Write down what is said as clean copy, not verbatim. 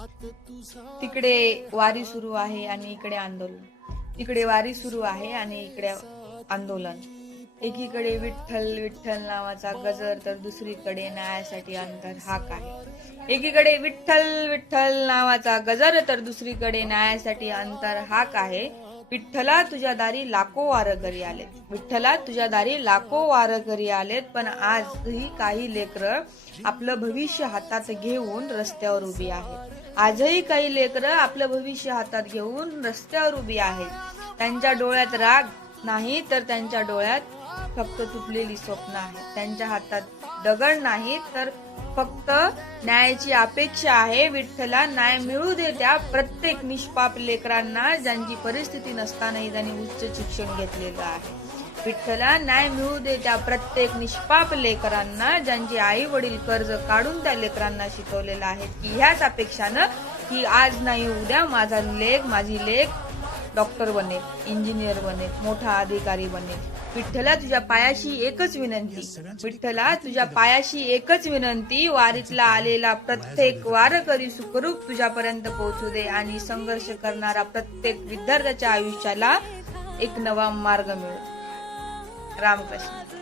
तिकडे वारी सुरू आहे आणि इकडे आंदोलन, तिकडे वारी सुरू आहे आणि इकडे आंदोलन. एकीकडे विठ्ठल विठ्ठल नावाचा गजर तर दुसरीकडे न्यायासाठी अंतर हाक आहे. एकीकडे विठ्ठल विठ्ठल नावाचा गजर तर दुसरीकडे न्यायासाठी अंतर हाक आहे. विठ्ठला तुझ्या दारी लाखो वारकरी आलेत, विठ्ठला तुझ्या दारी लाखो वारकरी आलेत, पण आजही काही लेकरं आपलं भविष्य हातात घेऊन रस्त्यावर उभी आहेत. आजही काही लेकरं आपलं भविष्य हातात घेऊन रस्त्यावर उभी आहेत. त्यांच्या डोळ्यात राग नाही तर त्यांच्या डोळ्यात फक्त तुटलेली स्वप्न आहेत. त्यांच्या हातात दगड नाही तर फक्त न्यायाची अपेक्षा आहे. विठ्ठला न्याय मिळू दे त्या प्रत्येक निष्पाप लेकरांना ज्यांची परिस्थिती नसतानाही त्यांनी उच्च शिक्षण घेतलेलं आहे. विठ्ठला न्याय मिळू दे त्या प्रत्येक निष्पाप लेकरांना ज्यांची आई वडील कर्ज काढून त्या लेकरांना शिकवलेलं आहे. की ह्याच अपेक्षानं की आज नाही उद्या माझा लेक माझी लेक डॉक्टर बनेल, इंजिनियर बनेल, मोठा अधिकारी बनेल. विठ्ठला तुझ्या पायाशी एकच विनंती, विठ्ठला तुझ्या पायाशी एकच विनंती, वारीतला आलेला प्रत्येक वारकरी सुखरूप तुझ्यापर्यंत पोहोचू दे आणि संघर्ष करणारा प्रत्येक विद्यार्थ्याच्या आयुष्याला एक नवा मार्ग मिळो. रामकृष्ण.